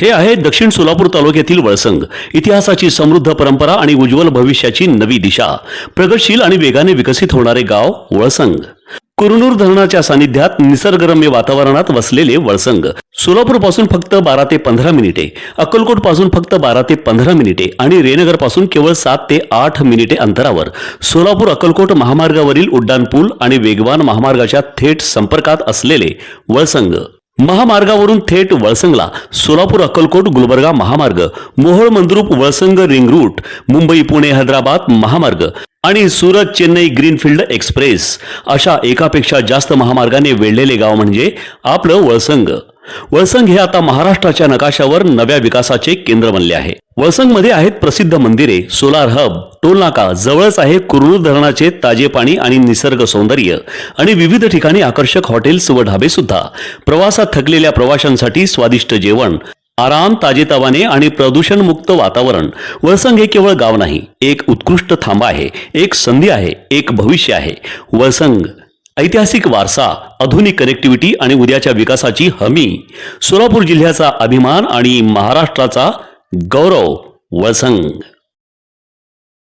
हे आहे दक्षिण सोलापूर तालुक्यातील वळसंग. इतिहासाची समृद्ध परंपरा आणि उज्ज्वल भविष्याची नवी दिशा. प्रगतशील आणि वेगाने विकसित होणारे गाव वळसंग. कुरनूर धरणाच्या सानिध्यात निसर्गरम्य वातावरणात वसलेले वळसंग सोलापूर पासून फक्त 12 ते 15 मिनिटे, अक्कलकोट पासून फक्त 12 ते 15 मिनिटे आणि रेणनगर पासून केवळ 7 ते 8 मिनिटे अंतरावर सोलापूर अक्कलकोट महामार्गावरील उड्डाणपूल आणि वेगवान महामार्गाच्या थेट संपर्कात असलेले वळसंग. महामार्गावरून थेट वळसंगला सोलापूर अक्कलकोट गुलबर्गा महामार्ग, मोहोळ मंद्रुप वळसंग रिंग रूट, मुंबई पुणे हैदराबाद महामार्ग आणि सुरत चेन्नई ग्रीनफील्ड एक्सप्रेस अशा एकापेक्षा जास्त महामार्गाने वेढलेले गाव म्हणजे आपलं वळसंग. वळसंग हे आता महाराष्ट्राच्या नकाशावर नव्या विकासाचे केंद्र बनले आहे. वळसंग मध्ये आहेत प्रसिद्ध मंदिरे, सोलार हब, टोलनाका, जवळच आहे कुरनूर धरणाचे ताजे पाणी आणि निसर्ग सौंदर्य आणि विविध ठिकाणी आकर्षक हॉटेल्स व ढाबे सुद्धा. प्रवासात थकलेल्या प्रवाशांसाठी स्वादिष्ट जेवण, आराम, ताजेतवाने आणि प्रदूषण मुक्त वातावरण. वळसंग हे केवळ गाव नाही, एक उत्कृष्ट थांबा आहे, एक संधी आहे, एक भविष्य आहे. वळसंग ऐतिहासिक वारसा, आधुनिक कनेक्टिव्हिटी आणि उद्याच्या विकासाची हमी. सोलापूर जिल्ह्याचा अभिमान आणि महाराष्ट्राचा गौरव. वळसंग.